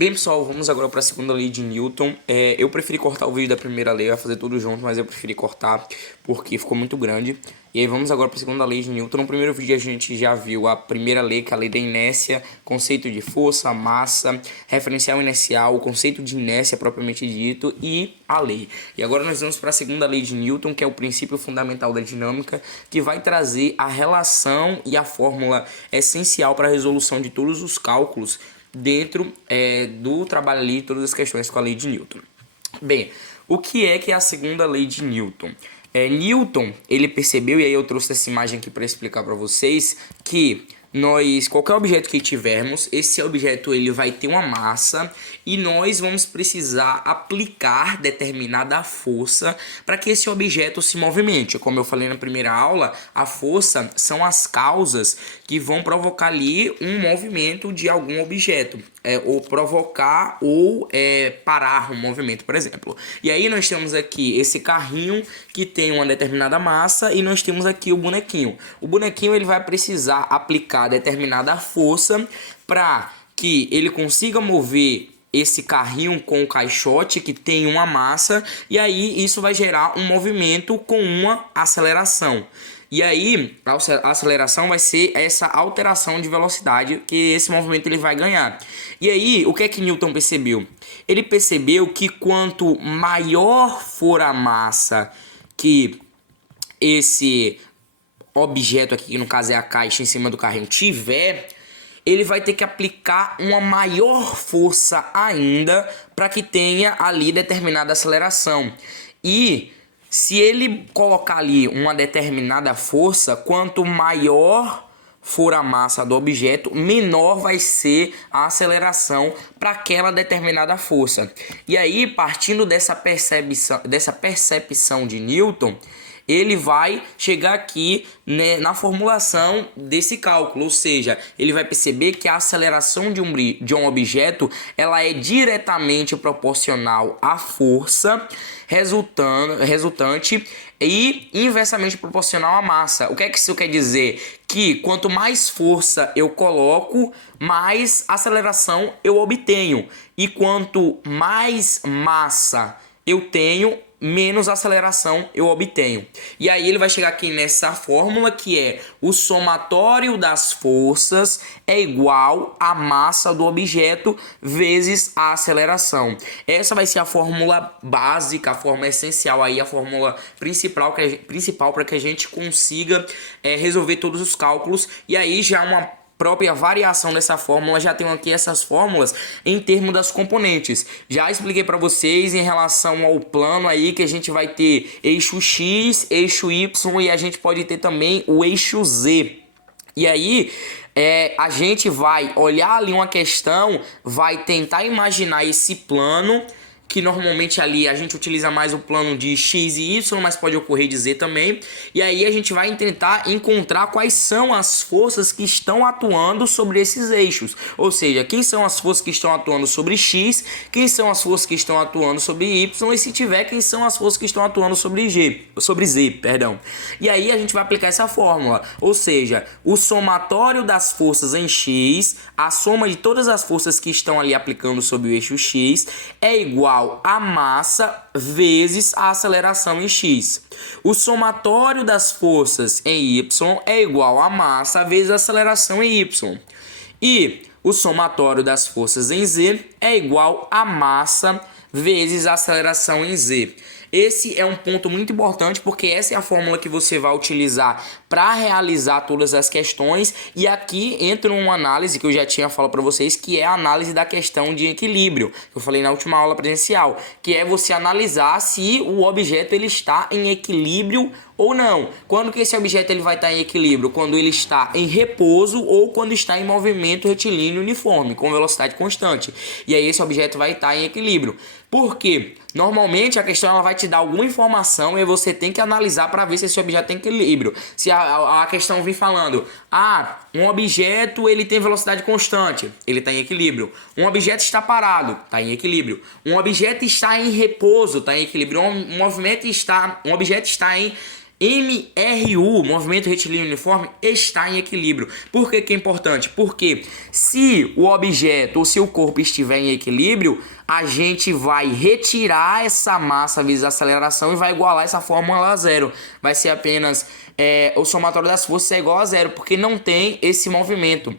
Bem, pessoal, vamos agora para a segunda lei de Newton. Eu preferi cortar o vídeo da primeira lei, eu ia fazer tudo junto, mas eu preferi cortar porque ficou muito grande. E aí vamos agora para a segunda lei de Newton. No primeiro vídeo a gente já viu a primeira lei, que é a lei da inércia, conceito de força, massa, referencial inercial, o conceito de inércia propriamente dito e a lei. E agora nós vamos para a segunda lei de Newton, que é o princípio fundamental da dinâmica, que vai trazer a relação e a fórmula essencial para a resolução de todos os cálculos dentro do trabalho ali, todas as questões com a lei de Newton. Bem, o que é a segunda lei de Newton? Newton, ele percebeu, e aí eu trouxe essa imagem aqui para explicar para vocês, que qualquer objeto que tivermos, esse objeto ele vai ter uma massa e nós vamos precisar aplicar determinada força para que esse objeto se movimente. Como eu falei na primeira aula, a força são as causas que vão provocar ali um movimento de algum objeto, ou provocar ou parar um movimento, por exemplo. E aí nós temos aqui esse carrinho que tem uma determinada massa e nós temos aqui o bonequinho. O bonequinho ele vai precisar aplicar determinada força para que ele consiga mover esse carrinho com o caixote que tem uma massa, e aí isso vai gerar um movimento com uma aceleração. E aí a aceleração vai ser essa alteração de velocidade que esse movimento ele vai ganhar. E aí o que é que Newton percebeu? Ele percebeu que quanto maior for a massa que esse objeto aqui, que no caso é a caixa em cima do carrinho, tiver, ele vai ter que aplicar uma maior força ainda para que tenha ali determinada aceleração. E se ele colocar ali uma determinada força, quanto maior for a massa do objeto, menor vai ser a aceleração para aquela determinada força. E aí, partindo dessa percepção de Newton, ele vai chegar aqui, né, na formulação desse cálculo, ou seja, ele vai perceber que a aceleração de um objeto ela é diretamente proporcional à força resultante e inversamente proporcional à massa. O que é que isso quer dizer? Que quanto mais força eu coloco, mais aceleração eu obtenho. E quanto mais massa eu tenho, menos aceleração eu obtenho. E aí ele vai chegar aqui nessa fórmula que é o somatório das forças é igual à massa do objeto vezes a aceleração. Essa vai ser a fórmula básica, a fórmula essencial aí, a fórmula principal para que a gente consiga resolver todos os cálculos. E aí já uma própria variação dessa fórmula, já tenho aqui essas fórmulas em termos das componentes. Já expliquei para vocês em relação ao plano aí que a gente vai ter eixo X, eixo Y e a gente pode ter também o eixo Z. E aí a gente vai olhar ali uma questão, vai tentar imaginar esse plano, que normalmente ali a gente utiliza mais o plano de X e Y, mas pode ocorrer de Z também. E aí a gente vai tentar encontrar quais são as forças que estão atuando sobre esses eixos. Ou seja, quem são as forças que estão atuando sobre X, quem são as forças que estão atuando sobre Y, e se tiver, quem são as forças que estão atuando sobre Z, perdão. E aí a gente vai aplicar essa fórmula. Ou seja, o somatório das forças em X, a soma de todas as forças que estão ali aplicando sobre o eixo X, é igual a massa vezes a aceleração em X. O somatório das forças em Y é igual a massa vezes a aceleração em Y. E o somatório das forças em Z é igual a massa vezes a aceleração em Z. Esse é um ponto muito importante porque essa é a fórmula que você vai utilizar para realizar todas as questões, e aqui entra uma análise que eu já tinha falado para vocês, que é a análise da questão de equilíbrio, que eu falei na última aula presencial, que é você analisar se o objeto ele está em equilíbrio ou não. Quando que esse objeto ele vai estar em equilíbrio? Quando ele está em repouso ou quando está em movimento retilíneo uniforme, com velocidade constante. E aí esse objeto vai estar em equilíbrio. Por quê? Normalmente a questão ela vai te dar alguma informação e você tem que analisar para ver se esse objeto tem equilíbrio. Se a questão vir falando, um objeto ele tem velocidade constante, ele está em equilíbrio. Um objeto está parado, está em equilíbrio. Um objeto está em repouso, está em equilíbrio. Um objeto está em MRU, movimento retilíneo uniforme, está em equilíbrio. Por que que é importante? Porque se o objeto ou se o corpo estiver em equilíbrio, a gente vai retirar essa massa vezes a aceleração e vai igualar essa fórmula a zero. Vai ser apenas o somatório das forças é igual a zero, porque não tem esse movimento.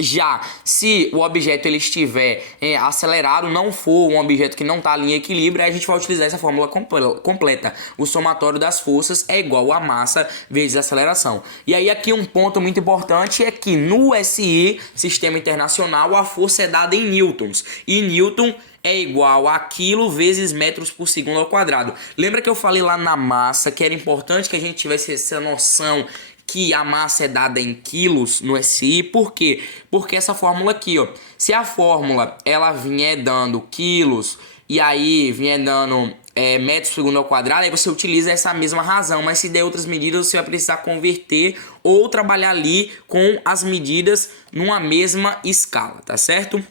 Já se o objeto ele estiver acelerado, não for um objeto que não está ali em equilíbrio, aí a gente vai utilizar essa fórmula completa. O somatório das forças é igual a massa vezes a aceleração. E aí aqui um ponto muito importante é que no SI, Sistema Internacional, a força é dada em newtons. E newton é igual a quilo vezes metros por segundo ao quadrado. Lembra que eu falei lá na massa que era importante que a gente tivesse essa noção que a massa é dada em quilos no SI, por quê? Porque essa fórmula aqui, ó, se a fórmula ela vier dando quilos e aí vier dando metros por segundo ao quadrado, aí você utiliza essa mesma razão, mas se der outras medidas você vai precisar converter ou trabalhar ali com as medidas numa mesma escala, tá certo?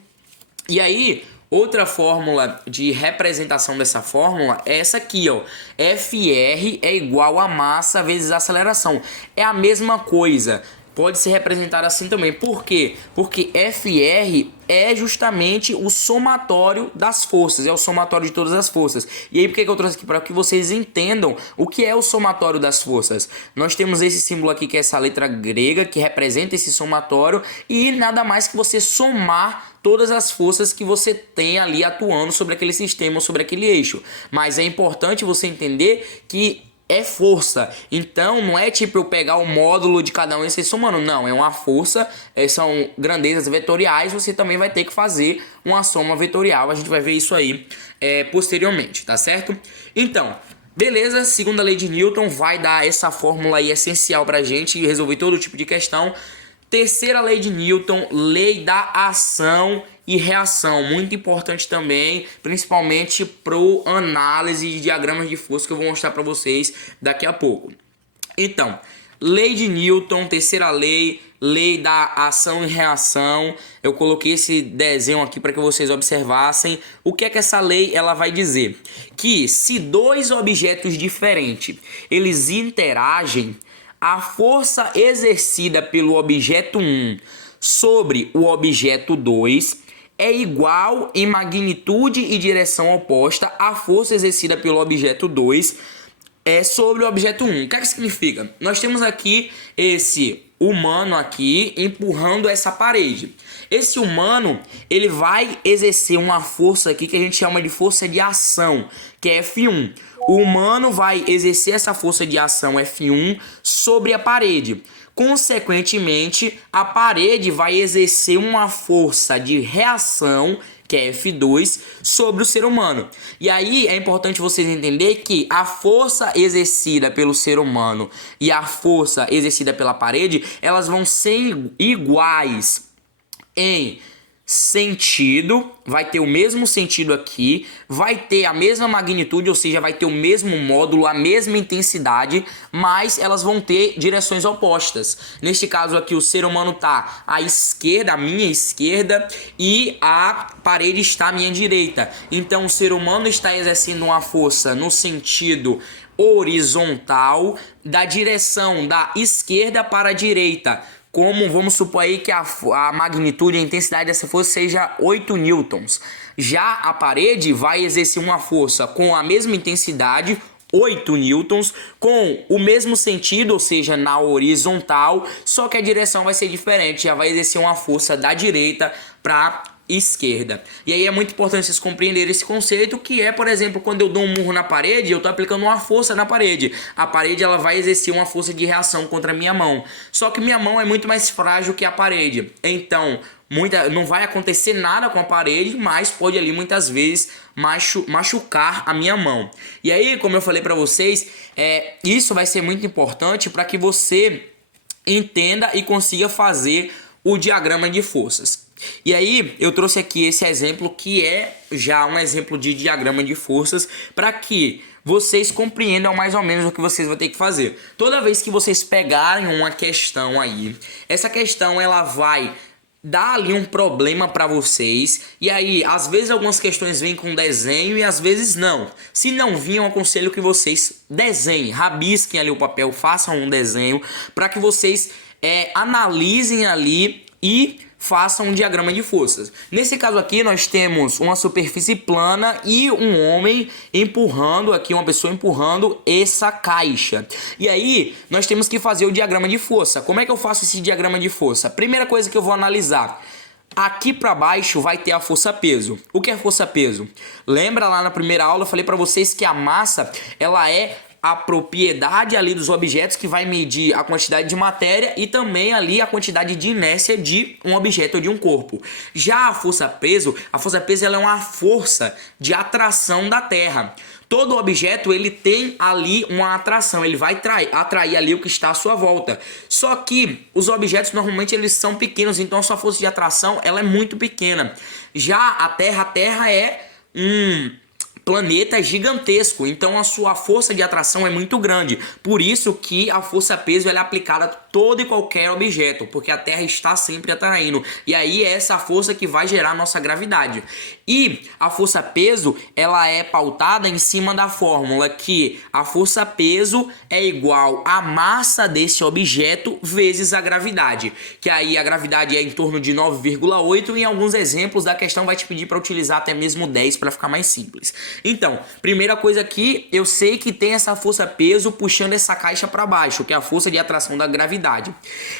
E aí, outra fórmula de representação dessa fórmula é essa aqui, ó. FR é igual a massa vezes a aceleração. É a mesma coisa. Pode ser representado assim também. Por quê? Porque FR é justamente o somatório das forças. É o somatório de todas as forças. E aí, por que eu trouxe aqui? Para que vocês entendam o que é o somatório das forças. Nós temos esse símbolo aqui, que é essa letra grega, que representa esse somatório. E nada mais que você somar todas as forças que você tem ali atuando sobre aquele sistema ou sobre aquele eixo. Mas é importante você entender que é força, então não é tipo eu pegar o módulo de cada um e ser somando, não, é uma força, são grandezas vetoriais, você também vai ter que fazer uma soma vetorial, a gente vai ver isso aí posteriormente, tá certo? Então, beleza, segunda lei de Newton vai dar essa fórmula aí essencial pra gente resolver todo tipo de questão. Terceira lei de Newton, lei da ação e reação, muito importante também, principalmente para análise de diagramas de força que eu vou mostrar para vocês daqui a pouco. Então, lei de Newton, terceira lei, lei da ação e reação. Eu coloquei esse desenho aqui para que vocês observassem. O que é que essa lei ela vai dizer? Que se dois objetos diferentes eles interagem, a força exercida pelo objeto 1 sobre o objeto 2 é igual em magnitude e direção oposta à força exercida pelo objeto 2 sobre o objeto 1. O que é que significa? Nós temos aqui esse humano aqui empurrando essa parede. Esse humano, ele vai exercer uma força aqui que a gente chama de força de ação, que é F1. O humano vai exercer essa força de ação F1 sobre a parede. Consequentemente, a parede vai exercer uma força de reação, que é F2, sobre o ser humano. E aí é importante vocês entenderem que a força exercida pelo ser humano e a força exercida pela parede, elas vão ser iguais em sentido, vai ter o mesmo sentido aqui, vai ter a mesma magnitude, ou seja, vai ter o mesmo módulo, a mesma intensidade, mas elas vão ter direções opostas. Neste caso aqui, o ser humano está à esquerda, à minha esquerda, e a parede está à minha direita. Então, o ser humano está exercendo uma força no sentido horizontal, da direção da esquerda para a direita. Como vamos supor aí que a magnitude, a intensidade dessa força seja 8 newtons. Já a parede vai exercer uma força com a mesma intensidade, 8 newtons, com o mesmo sentido, ou seja, na horizontal, só que a direção vai ser diferente, já vai exercer uma força da direita para esquerda. E aí é muito importante vocês compreenderem esse conceito, que é, por exemplo, quando eu dou um murro na parede, eu estou aplicando uma força na parede. A parede ela vai exercer uma força de reação contra a minha mão. Só que minha mão é muito mais frágil que a parede. Então, não vai acontecer nada com a parede, mas pode ali muitas vezes machucar a minha mão. E aí, como eu falei para vocês, isso vai ser muito importante para que você entenda e consiga fazer o diagrama de forças. E aí eu trouxe aqui esse exemplo que é já um exemplo de diagrama de forças para que vocês compreendam mais ou menos o que vocês vão ter que fazer. Toda vez que vocês pegarem uma questão aí, essa questão ela vai dá ali um problema para vocês, e aí às vezes algumas questões vêm com desenho e às vezes não. Se não vir, eu aconselho que vocês desenhem, rabisquem ali o papel, façam um desenho para que vocês analisem ali e façam um diagrama de forças. Nesse caso aqui nós temos uma superfície plana e um homem empurrando aqui, uma pessoa empurrando essa caixa. E aí nós temos que fazer o diagrama de força. Como é que eu faço esse diagrama de força? Primeira coisa que eu vou analisar. Aqui para baixo vai ter a força-peso. O que é força-peso? Lembra lá na primeira aula eu falei para vocês que a massa ela é a propriedade ali dos objetos que vai medir a quantidade de matéria e também ali a quantidade de inércia de um objeto ou de um corpo. Já a força-peso ela é uma força de atração da Terra. Todo objeto ele tem ali uma atração, ele vai atrair ali o que está à sua volta. Só que os objetos normalmente eles são pequenos, então a sua força de atração ela é muito pequena. Já a Terra é planeta gigantesco, então a sua força de atração é muito grande. Por isso que a força-peso é aplicada a todo e qualquer objeto, porque a Terra está sempre atraindo. E aí é essa força que vai gerar a nossa gravidade. E a força-peso, ela é pautada em cima da fórmula que a força-peso é igual à massa desse objeto vezes a gravidade. Que aí a gravidade é em torno de 9,8 e em alguns exemplos da questão vai te pedir para utilizar até mesmo 10 para ficar mais simples. Então, primeira coisa aqui, eu sei que tem essa força-peso puxando essa caixa para baixo, que é a força de atração da gravidade.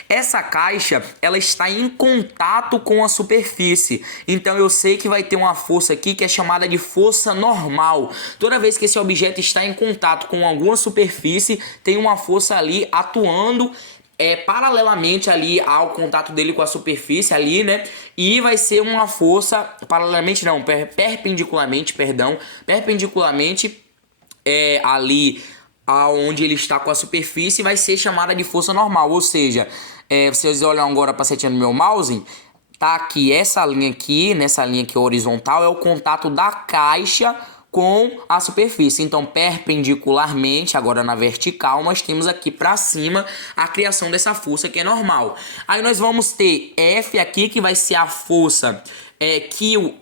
Essa caixa, ela está em contato com a superfície. Então, eu sei que vai ter uma força aqui que é chamada de força normal. Toda vez que esse objeto está em contato com alguma superfície, tem uma força ali atuando paralelamente ali ao contato dele com a superfície ali, né? E vai ser uma força perpendicularmente ali aonde ele está com a superfície, vai ser chamada de força normal. Ou seja, vocês olham agora para a setinha do meu mouse, tá aqui essa linha aqui, nessa linha aqui horizontal é o contato da caixa com a superfície. Então, perpendicularmente, agora na vertical, nós temos aqui para cima a criação dessa força que é normal. Aí nós vamos ter F aqui, que vai ser a força que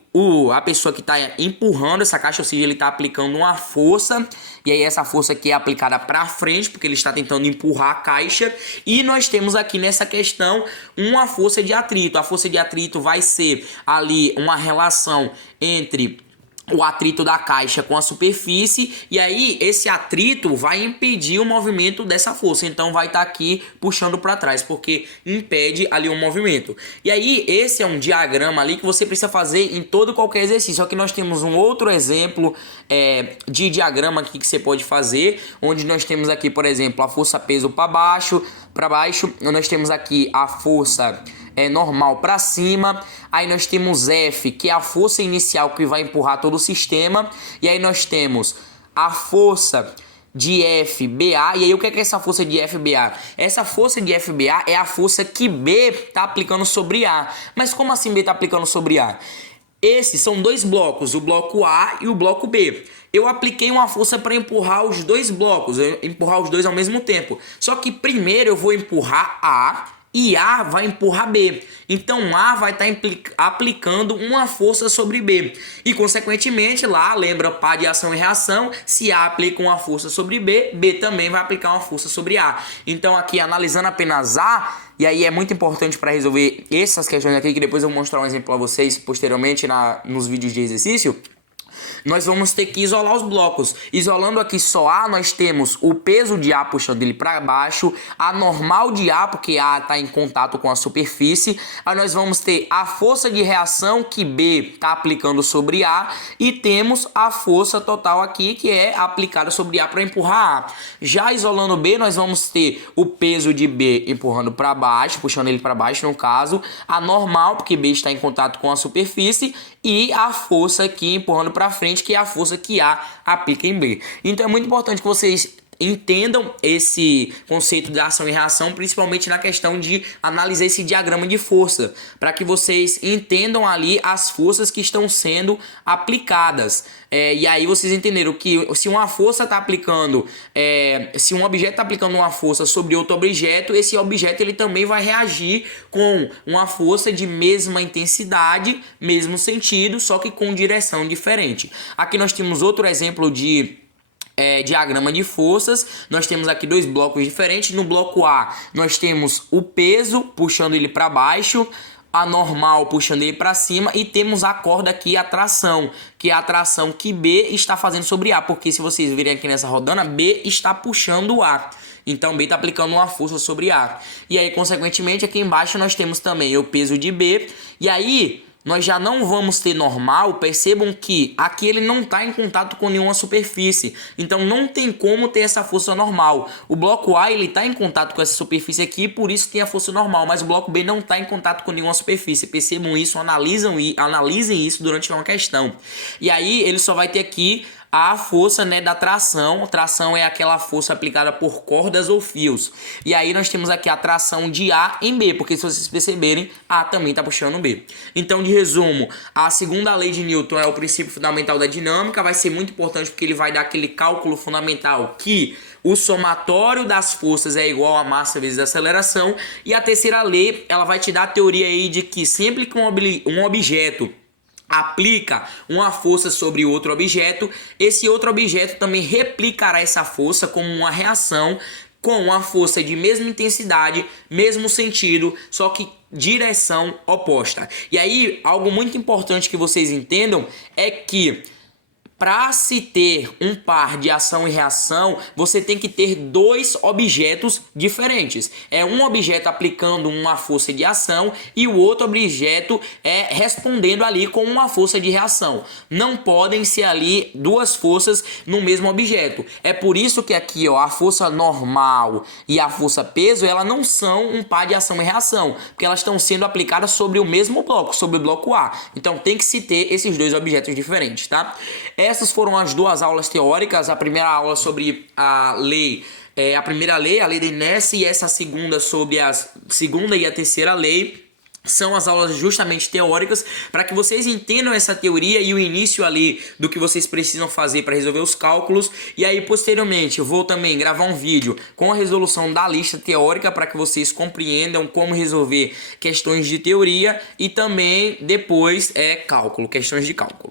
a pessoa que está empurrando essa caixa, ou seja, ele está aplicando uma força, e aí essa força aqui é aplicada para frente, porque ele está tentando empurrar a caixa, e nós temos aqui nessa questão uma força de atrito. A força de atrito vai ser ali uma relação entre o atrito da caixa com a superfície, e aí esse atrito vai impedir o movimento dessa força, então vai estar aqui puxando para trás, porque impede ali o movimento. E aí esse é um diagrama ali que você precisa fazer em todo qualquer exercício. Só que nós temos um outro exemplo de diagrama aqui que você pode fazer, onde nós temos aqui, por exemplo, a força-peso para baixo, nós temos aqui a força normal para cima, aí nós temos F, que é a força inicial que vai empurrar todo o sistema, e aí nós temos a força de FBA, e aí o que é essa força de FBA? Essa força de FBA é a força que B está aplicando sobre A. Mas como assim B está aplicando sobre A? Esses são dois blocos, o bloco A e o bloco B. Eu apliquei uma força para empurrar os dois blocos, empurrar os dois ao mesmo tempo. Só que primeiro eu vou empurrar A e A vai empurrar B. Então A vai estar aplicando uma força sobre B. E consequentemente lá, lembra par de ação e reação, se A aplica uma força sobre B, B também vai aplicar uma força sobre A. Então aqui analisando apenas A, e aí é muito importante para resolver essas questões aqui, que depois eu vou mostrar um exemplo para vocês posteriormente nos vídeos de exercício. Nós vamos ter que isolar os blocos. Isolando aqui só A, nós temos o peso de A puxando ele para baixo, a normal de A, porque A está em contato com a superfície. Aí nós vamos ter a força de reação que B está aplicando sobre A, e temos a força total aqui que é aplicada sobre A para empurrar A. Já isolando B, nós vamos ter o peso de B empurrando para baixo, puxando ele para baixo no caso, a normal, porque B está em contato com a superfície, e a força aqui empurrando para frente, que é a força que A aplica em B. Então é muito importante que vocês entendam esse conceito de ação e reação, principalmente na questão de analisar esse diagrama de força, para que vocês entendam ali as forças que estão sendo aplicadas. E aí vocês entenderam que se uma força está aplicando, se um objeto está aplicando uma força sobre outro objeto, esse objeto ele também vai reagir com uma força de mesma intensidade, mesmo sentido, só que com direção diferente. Aqui nós temos outro exemplo de diagrama de forças. Nós temos aqui dois blocos diferentes. No bloco A nós temos o peso puxando ele para baixo, a normal puxando ele para cima, e temos a corda aqui, a tração, que é a tração que B está fazendo sobre A, porque se vocês virem aqui nessa rodana, B está puxando A. Então B está aplicando uma força sobre A. E aí, consequentemente, aqui embaixo nós temos também o peso de B. E aí nós já não vamos ter normal. Percebam que aqui ele não está em contato com nenhuma superfície, então não tem como ter essa força normal. O bloco A ele está em contato com essa superfície aqui, por isso tem a força normal, mas o bloco B não está em contato com nenhuma superfície. Percebam isso, analisem isso durante uma questão. E aí ele só vai ter aqui a força, né, da tração. Tração é aquela força aplicada por cordas ou fios. E aí nós temos aqui a tração de A em B, porque se vocês perceberem, A também está puxando B. Então, de resumo, a segunda lei de Newton é o princípio fundamental da dinâmica. Vai ser muito importante porque ele vai dar aquele cálculo fundamental que o somatório das forças é igual a massa vezes a aceleração. E a terceira lei, ela vai te dar a teoria aí de que sempre que um objeto aplica uma força sobre outro objeto, esse outro objeto também replicará essa força como uma reação com uma força de mesma intensidade, mesmo sentido, só que direção oposta. E aí, algo muito importante que vocês entendam é que para se ter um par de ação e reação, você tem que ter dois objetos diferentes. É um objeto aplicando uma força de ação e o outro objeto respondendo ali com uma força de reação. Não podem ser ali duas forças no mesmo objeto. É por isso que aqui, ó, a força normal e a força peso, elas não são um par de ação e reação, porque elas estão sendo aplicadas sobre o mesmo bloco, sobre o bloco A. Então tem que se ter esses dois objetos diferentes, tá? Essas foram as duas aulas teóricas. A primeira aula sobre a lei, a primeira lei, a lei da inércia, e essa segunda sobre a segunda e a terceira lei. São as aulas justamente teóricas para que vocês entendam essa teoria e o início ali do que vocês precisam fazer para resolver os cálculos. E aí posteriormente eu vou também gravar um vídeo com a resolução da lista teórica para que vocês compreendam como resolver questões de teoria e também depois questões de cálculo.